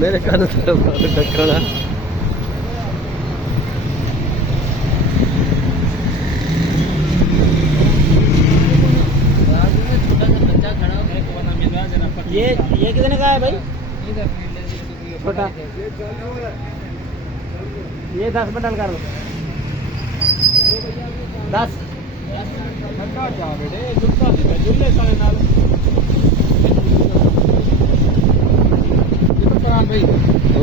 मेरे कान ढक्कना ये कितने का है भाई? छोटा ये 10 बंडल कर लो 10 भाई।